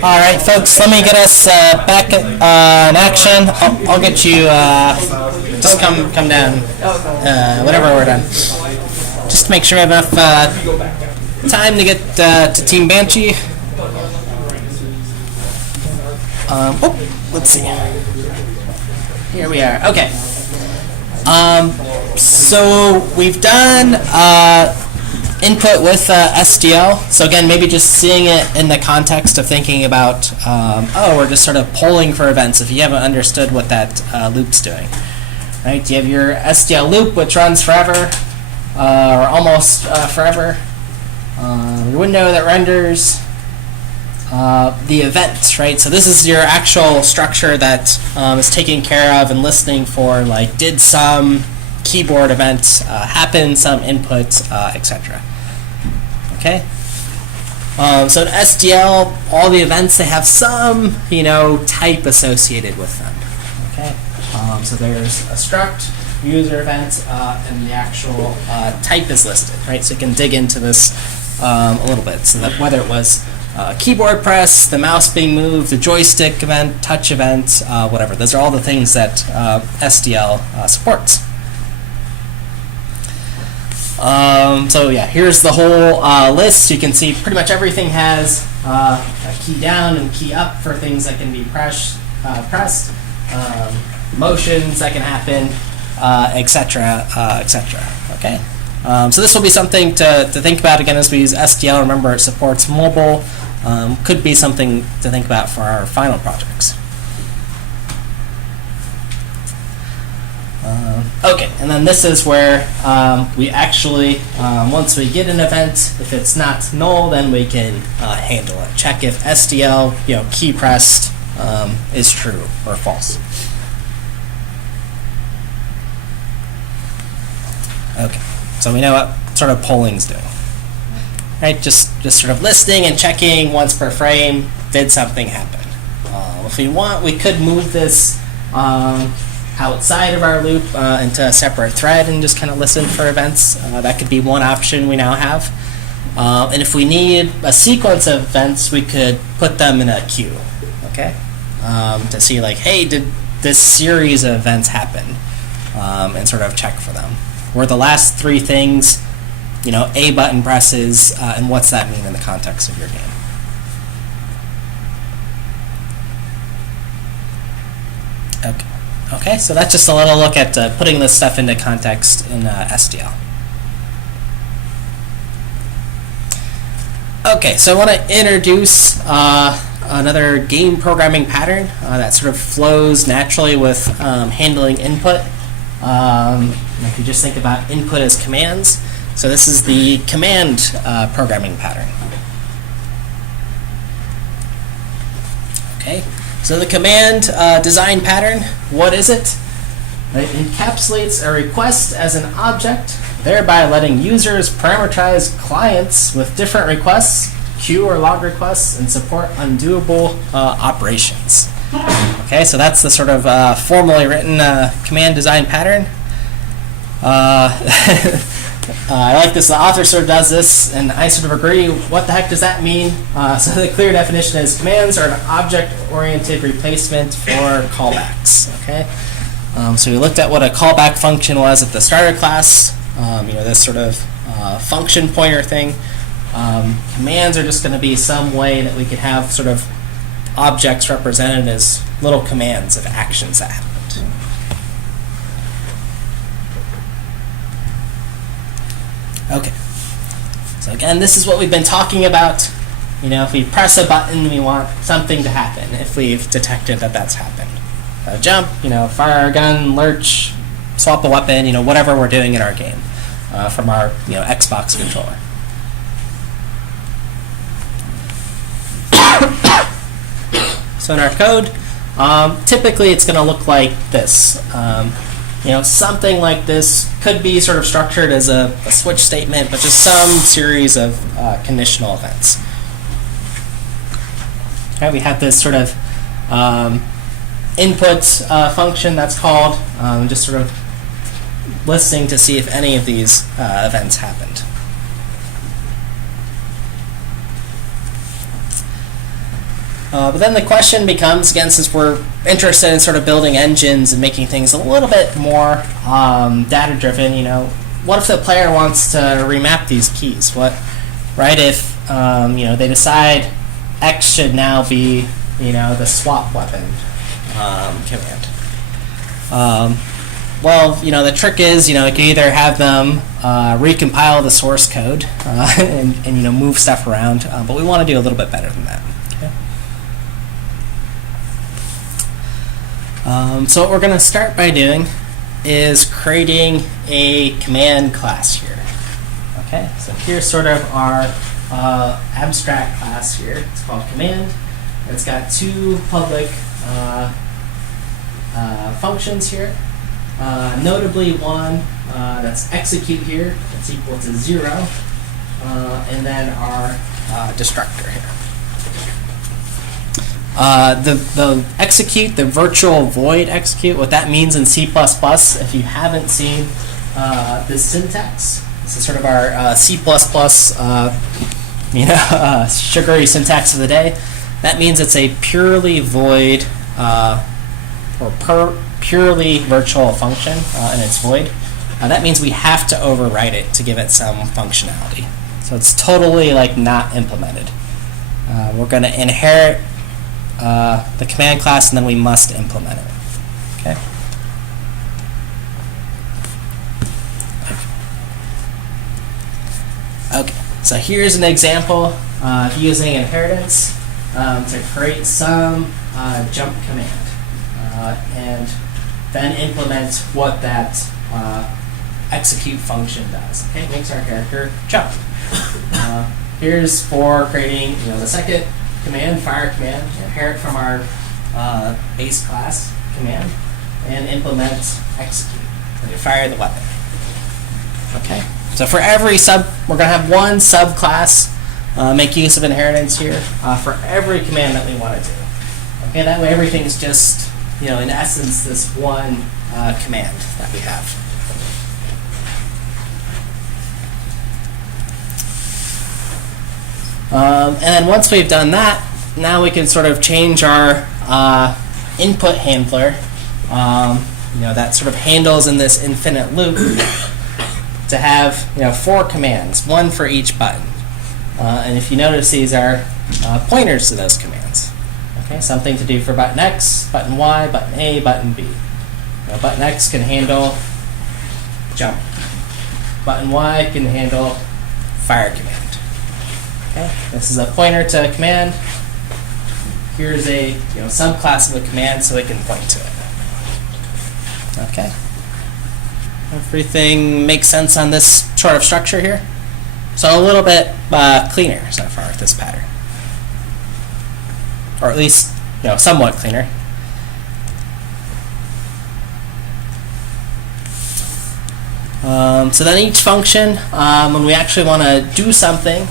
All right, folks, let me get us back in action. I'll get you, just come down whenever we're done. Just to make sure I have enough time to get to Team Banshee. Let's see. Here we are. Okay. So we've done input with SDL. So again, maybe just seeing it in the context of thinking about, we're just sort of polling for events if you haven't understood what that loop's doing. Right? You have your SDL loop, which runs forever, or almost forever. Your window that renders the event, right? So this is your actual structure that is taking care of and listening for, like, did some keyboard event happen, some input, etc. Okay. So in SDL, all the events, they have some, type associated with them. Okay. So there's a struct, user event, and the actual type is listed, right? So you can dig into this a little bit. So that whether it was keyboard press, the mouse being moved, the joystick event, touch event, whatever. Those are all the things that SDL supports. So yeah, here's the whole list. You can see pretty much everything has a key down and key up for things that can be pressed, motions that can happen, etc., etc. Okay. So this will be something to think about again as we use SDL. Remember, it supports mobile. Could be something to think about for our final projects. Okay, and then this is where we actually, once we get an event, if it's not null, then we can handle it. Check if SDL, key pressed, is true or false. Okay, so we know what sort of polling's doing. Right, just sort of listening and checking once per frame, did something happen? If we want, we could move this outside of our loop into a separate thread and just kind of listen for events. That could be one option we now have. And if we need a sequence of events, we could put them in a queue, okay? To see like, hey, did this series of events happen? And sort of check for them. Were the last three things, A button presses, and what's that mean in the context of your game? Okay, so that's just a little look at putting this stuff into context in SDL. Okay, so I want to introduce another game programming pattern that sort of flows naturally with handling input. If you just think about input as commands, so this is the command programming pattern. Okay, so the command design pattern, what is it? It encapsulates a request as an object, thereby letting users parameterize clients with different requests, queue or log requests, and support undoable operations. Okay, so that's the sort of formally written command design pattern. I like this. The author sort of does this, and I sort of agree. What the heck does that mean? So the clear definition is commands are an object-oriented replacement for callbacks. Okay. So we looked at what a callback function was at the starter class. This sort of function pointer thing. Commands are just going to be some way that we could have sort of objects represented as little commands of actions that happened. Okay, so again, this is what we've been talking about. If we press a button, we want something to happen if we've detected that that's happened. Jump, fire a gun, lurch, swap a weapon, whatever we're doing in our game from our Xbox controller. So in our code, typically it's going to look like this. Something like this could be sort of structured as a switch statement, but just some series of conditional events. Okay, we have this sort of input function that's called, just sort of listening to see if any of these events happened. But then the question becomes, again, since we're interested in sort of building engines and making things a little bit more data-driven, what if the player wants to remap these keys? Right? If they decide X should now be the swap weapon command. The trick is, you can either have them recompile the source code and move stuff around, but we want to do a little bit better than that. Okay. So what we're going to start by doing is creating a command class here. Okay, so here's sort of our abstract class here. It's called command. It's got two public functions here. Notably one that's execute here, that's equal to 0, and then our destructor here. The execute, the virtual void execute, what that means in C++, if you haven't seen this syntax, this is sort of our C++ sugary syntax of the day. That means it's a purely void purely virtual function, and it's void. That means we have to overwrite it to give it some functionality. So it's totally not implemented. We're going to inherit the command class, and then we must implement it. Okay. Okay. So here's an example of using inheritance to create some jump command, and then implement what that execute function does. Okay, it makes our character jump. Here's for creating the second command, fire command, inherit from our base class command, and implement execute. And fire the weapon. Okay. So for every we're going to have one subclass make use of inheritance here for every command that we want to do. Okay, that way everything's just in essence, this one command that we have. And then once we've done that, now we can sort of change our input handler, that sort of handles in this infinite loop, to have 4 commands, one for each button. And if you notice, these are pointers to those commands. Okay, something to do for button X, button Y, button A, button B. Button X can handle jump. Button Y can handle fire command. Okay, this is a pointer to a command. Here's a subclass of a command so it can point to it. Okay. Everything makes sense on this sort of structure here. So a little bit cleaner so far with this pattern. Or at least, somewhat cleaner. So then each function, when we actually want to do something,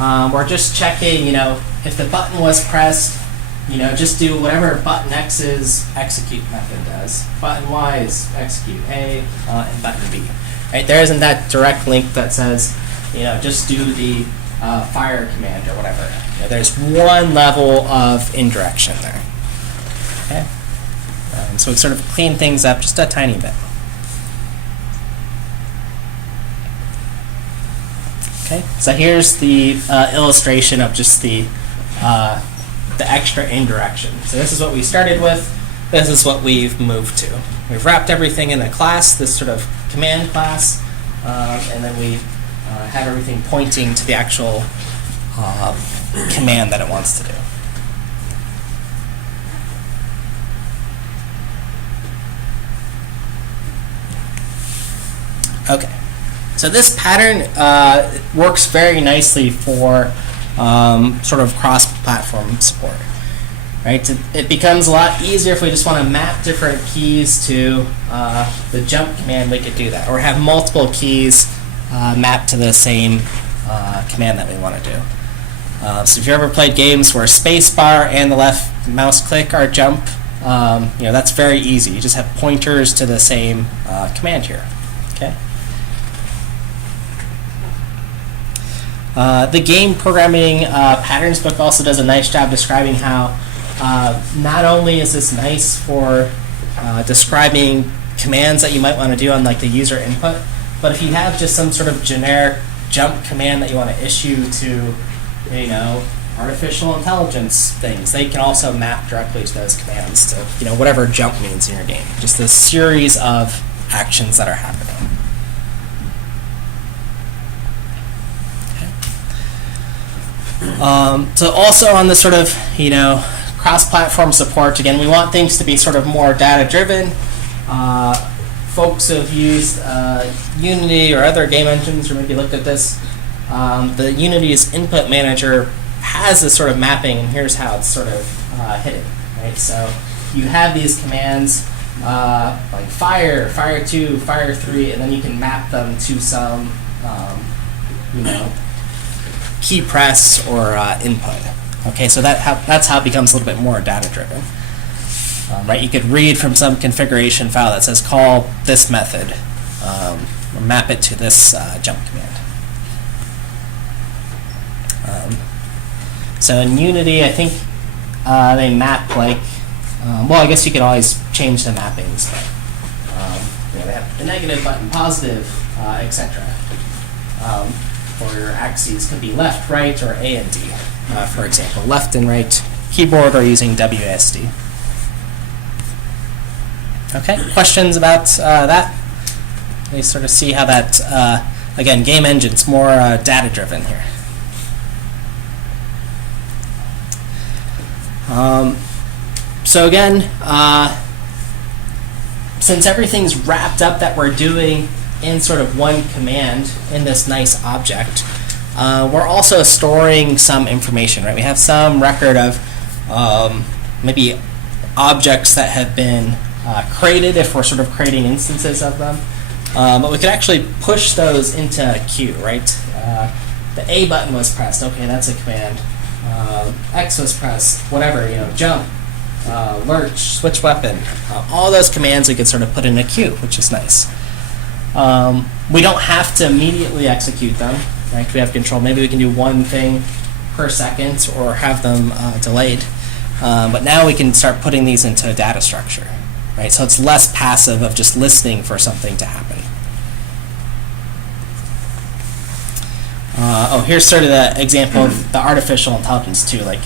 we're just checking, if the button was pressed, just do whatever button X's execute method does. Button Y's execute A, and button B. Right? There isn't that direct link that says, just do the fire command or whatever. There's one level of indirection there. Okay? So we sort of clean things up just a tiny bit. Okay, so here's the illustration of just the extra indirection. So this is what we started with. This is what we've moved to. We've wrapped everything in a class, this sort of command class, and then we have everything pointing to the actual command that it wants to do. Okay, so this pattern works very nicely for sort of cross-platform support. Right? It becomes a lot easier if we just want to map different keys to the jump command. We could do that, or have multiple keys mapped to the same command that we want to do. So if you ever played games where spacebar and the left mouse click are jump, that's very easy. You just have pointers to the same command here. Okay. The game programming patterns book also does a nice job describing how not only is this nice for describing commands that you might want to do on like the user input, but if you have just some sort of generic jump command that you want to issue to, you know, artificial intelligence things, they can also map directly to those commands to, you know, whatever jump means in your game. Just a series of actions that are happening. So also on the sort of, you know, cross-platform support, again, we want things to be sort of more data-driven. Folks who have used Unity or other game engines, or maybe looked at this, the Unity's input manager has this sort of mapping, and here's how it's sort of hidden, right? So you have these commands like fire, fire 2, fire 3, and then you can map them to some, you know, key press or input. Okay, so that's how it becomes a little bit more data-driven. Right, you could read from some configuration file that says call this method, or map it to this jump command. So in Unity, I think they map like, well, I guess you could always change the mappings, but you know, they have the negative button, positive, etc. For your axes could be left, right, or A and D. For example, left and right keyboard, or using WASD. Okay, questions about that? We sort of see how that, again, game engine's more data-driven here. So again, since everything's wrapped up that we're doing in sort of one command in this nice object, we're also storing some information, right? We have some record of maybe objects that have been created if we're sort of creating instances of them. But we could actually push those into a queue, right? The A button was pressed. Okay, that's a command. X was pressed. Whatever, you know, jump, lurch, switch weapon. All those commands we could sort of put in a queue, which is nice. We don't have to immediately execute them, right? We have control. Maybe we can do one thing per second or have them delayed. But now we can start putting these into a data structure. Right, so it's less passive of just listening for something to happen. Here's sort of the example of the artificial intelligence too. Like,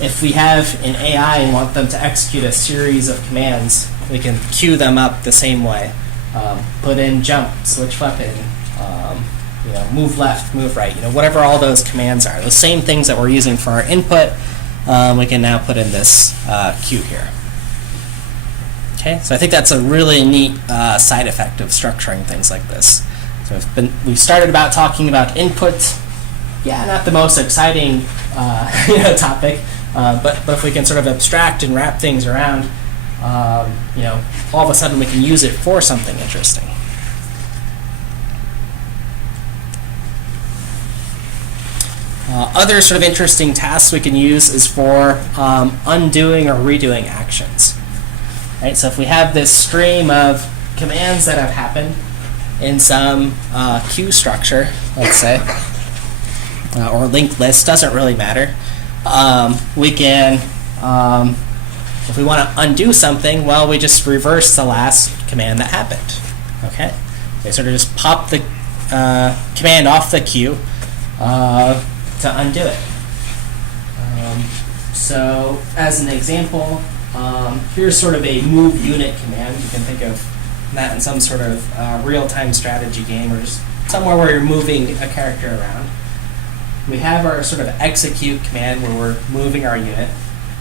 if we have an AI and want them to execute a series of commands, we can queue them up the same way. Put in jump, switch weapon, you know, move left, move right. You know, whatever all those commands are, the same things that we're using for our input, we can now put in this queue here. Okay, so I think that's a really neat side effect of structuring things like this. So we've started about talking about input. Yeah, not the most exciting you know, topic, but if we can sort of abstract and wrap things around, you know, all of a sudden we can use it for something interesting. Other sort of interesting tasks we can use is for undoing or redoing actions. Right, so if we have this stream of commands that have happened in some queue structure, let's say, or linked list, doesn't really matter. We can, if we want to undo something, well, we just reverse the last command that happened. Okay, they sort of just pop the command off the queue to undo it. So as an example, here's sort of a move unit command. You can think of that in some sort of real-time strategy game, or just somewhere where you're moving a character around. We have our sort of execute command where we're moving our unit.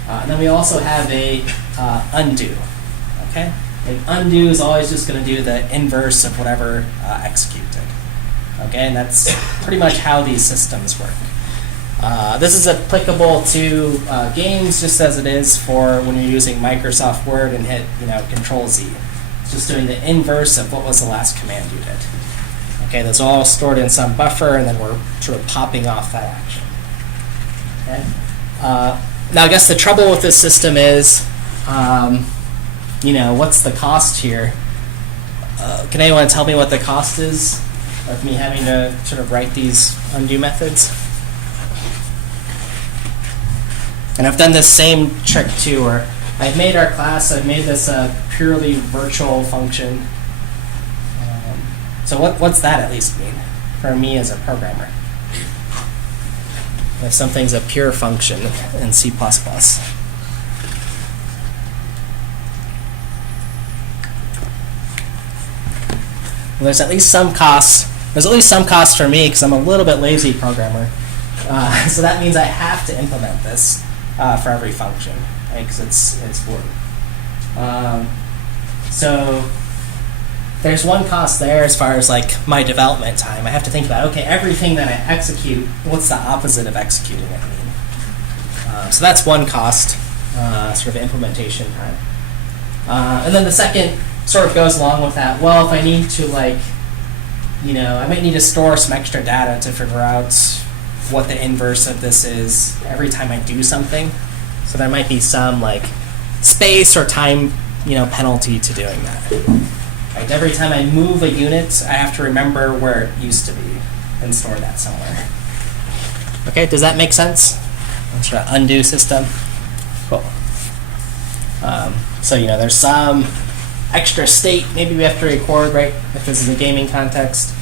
And then we also have a undo. Okay? And undo is always just going to do the inverse of whatever executed. Okay? And that's pretty much how these systems work. This is applicable to games just as it is for when you're using Microsoft Word and hit, you know, Control-Z. It's just doing the inverse of what was the last command you did. Okay, that's all stored in some buffer, and then we're sort of popping off that action. Okay. Now, I guess the trouble with this system is, you know, what's the cost here? Can anyone tell me what the cost is of me having to sort of write these undo methods? And I've done this same trick too, where I've made our class, I've made this a purely virtual function. So what's that at least mean for me as a programmer? If something's a pure function in C++. Well, there's at least some costs. There's at least some costs for me because I'm a little bit lazy programmer. So that means I have to implement this for every function, right? Because it's work. So there's one cost there as far as like my development time. I have to think about, okay, everything that I execute, what's the opposite of executing it mean? So that's one cost, sort of implementation time. And then the second sort of goes along with that. Well, if I need to I might need to store some extra data to figure out what the inverse of this is every time I do something. So there might be some like space or time, penalty to doing that. Right? Every time I move a unit, I have to remember where it used to be and store that somewhere. Okay, does that make sense? Sort of undo system. Cool. So there's some extra state maybe we have to record, right? If this is a gaming context,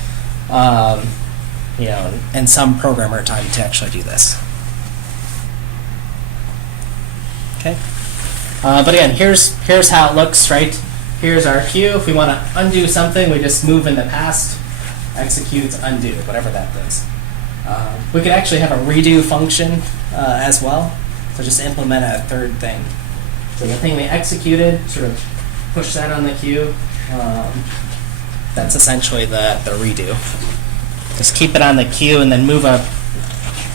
and some programmer time to actually do this. Okay. But again, here's how it looks, right? Here's our queue. If we want to undo something, we just move in the past, execute, undo, whatever that does. We could actually have a redo function as well. So just implement a third thing. So the thing we executed, sort of push that on the queue. That's essentially the redo. Just keep it on the queue and then move a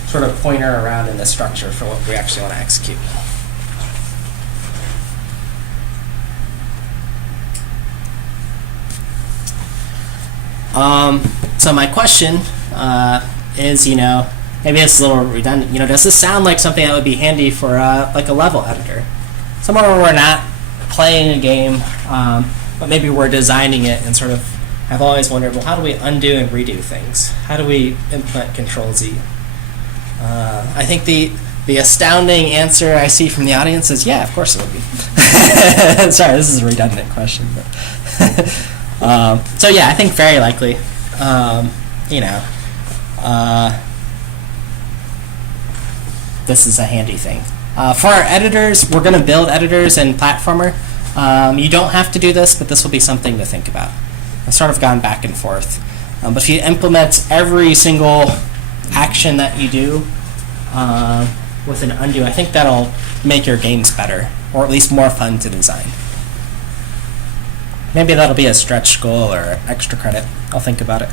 sort of pointer around in the structure for what we actually want to execute. So my question is, maybe it's a little redundant. Does this sound like something that would be handy for like a level editor? Somewhere where we're not playing a game, but maybe we're designing it and sort of I've always wondered, well, how do we undo and redo things? How do we implement Control-Z? I think the astounding answer I see from the audience is, yeah, of course it would be. Sorry, this is a redundant question. But so yeah, I think very likely. This is a handy thing. For our editors, we're going to build editors in Platformer. You don't have to do this, but this will be something to think about. I've sort of gone back and forth. But if you implement every single action that you do with an undo, I think that'll make your games better, or at least more fun to design. Maybe that'll be a stretch goal or extra credit. I'll think about it.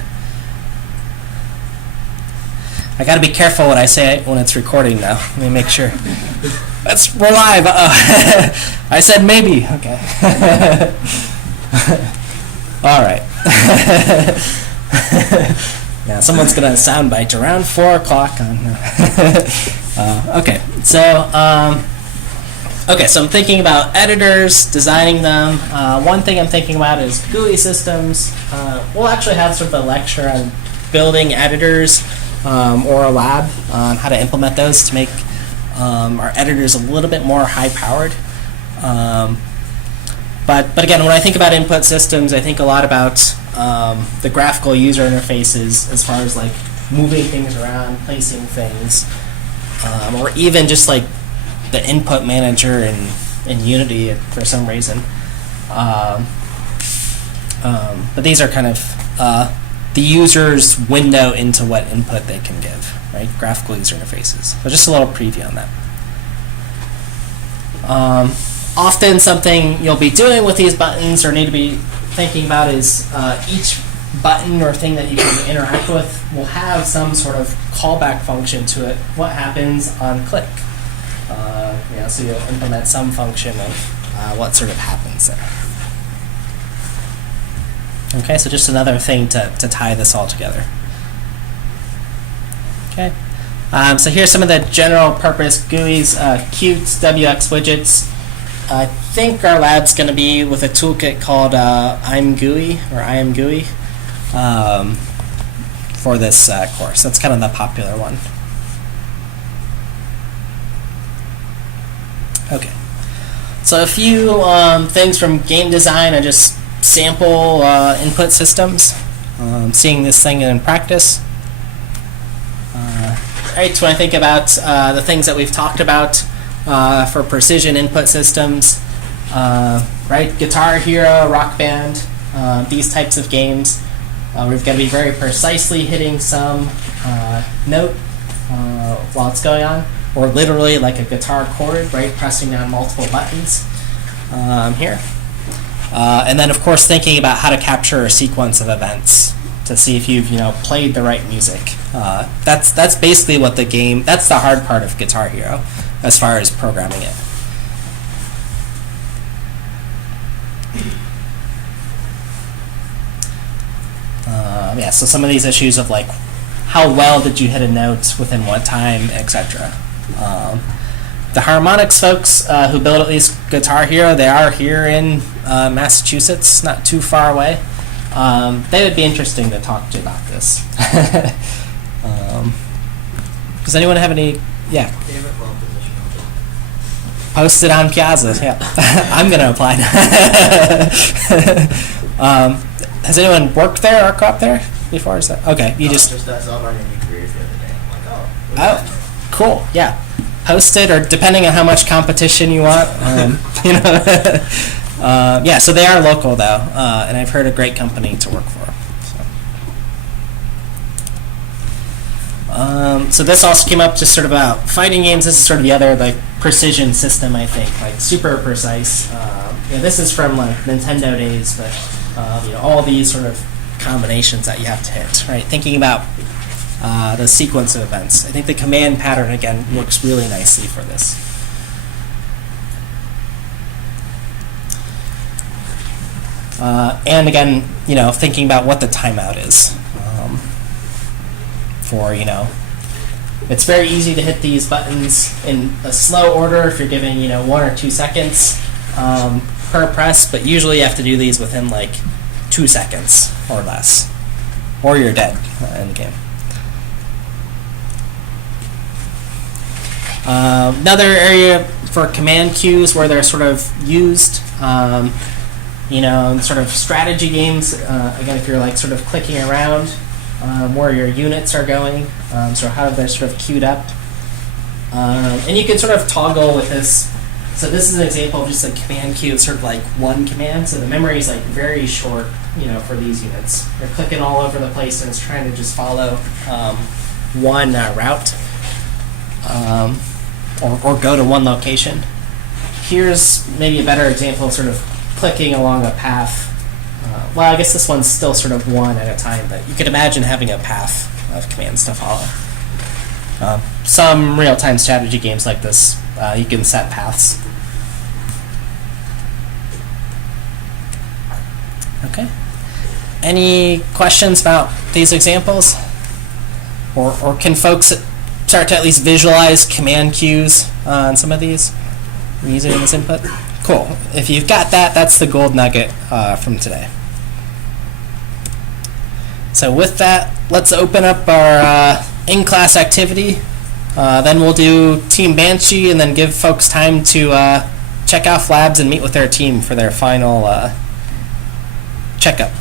I got to be careful what I say when it's recording, though. Let me make sure. We're live. I said maybe. Okay. All right. Now someone's gonna soundbite around 4 o'clock on. Okay. So so I'm thinking about editors, designing them. One thing I'm thinking about is GUI systems. We'll actually have sort of a lecture on building editors or a lab on how to implement those to make our editors a little bit more high-powered. But again, when I think about input systems, I think a lot about the graphical user interfaces as far as like moving things around, placing things, or even just like the input manager in Unity for some reason. But these are kind of the user's window into what input they can give, right? Graphical user interfaces. So just a little preview on that. Often something you'll be doing with these buttons or need to be thinking about is each button or thing that you can interact with will have some sort of callback function to it. What happens on click? So you'll implement some function of what sort of happens there. Okay, so just another thing to tie this all together. Okay, so here's some of the general purpose GUIs, Qt, WX widgets. I think our lab's going to be with a toolkit called ImGUI for this course. That's kind of the popular one. Okay. So a few things from game design and just sample input systems. Seeing this thing in practice. Right, so when I think about the things that we've talked about for precision input systems, right, Guitar Hero, Rock Band, these types of games, we've got to be very precisely hitting some note while it's going on, or literally like a guitar chord, right, pressing down multiple buttons here. And then, of course, thinking about how to capture a sequence of events to see if you've played the right music. That's basically what the game. That's the hard part of Guitar Hero, as far as programming it. Yeah. So some of these issues of like, how well did you hit a note within what time, etc. The harmonics folks who build at least Guitar Hero, they are here in Massachusetts, not too far away. They would be interesting to talk to about this. Does anyone have any? Yeah. Favorite well position? Posted on Piazza. Yeah. I'm gonna apply. Has anyone worked there or co-op there before? Is that okay? You just I saw my new careers the other day. I'm like, oh. Oh, cool. Yeah. Posted, or depending on how much competition you want. Yeah, so they are local though, and I've heard a great company to work for. So this also came up just sort of about fighting games. This is sort of the other like precision system, I think, like super precise. This is from like Nintendo days, but all these sort of combinations that you have to hit, right? Thinking about the sequence of events. I think the command pattern again works really nicely for this. And again, thinking about what the timeout is. It's very easy to hit these buttons in a slow order if you're giving 1 or 2 seconds per press, but usually you have to do these within like 2 seconds or less, or you're dead in the game. Another area for command cues where they're sort of used, in sort of strategy games. Again, if you're like sort of clicking around where your units are going, so how they're sort of queued up, and you can sort of toggle with this. So this is an example of just a command cue. It's sort of like one command, so the memory is like very short, for these units. They're clicking all over the place, and it's trying to just follow one route. Or go to one location. Here's maybe a better example of sort of clicking along a path. Well, I guess this one's still sort of one at a time, but you could imagine having a path of commands to follow. Some real-time strategy games like this, you can set paths. Okay. Any questions about these examples? Or can folks start to at least visualize command cues on some of these using this input? Cool. If you've got that, that's the gold nugget from today. So with that, let's open up our in-class activity. Then we'll do Team Banshee and then give folks time to check off labs and meet with their team for their final checkup.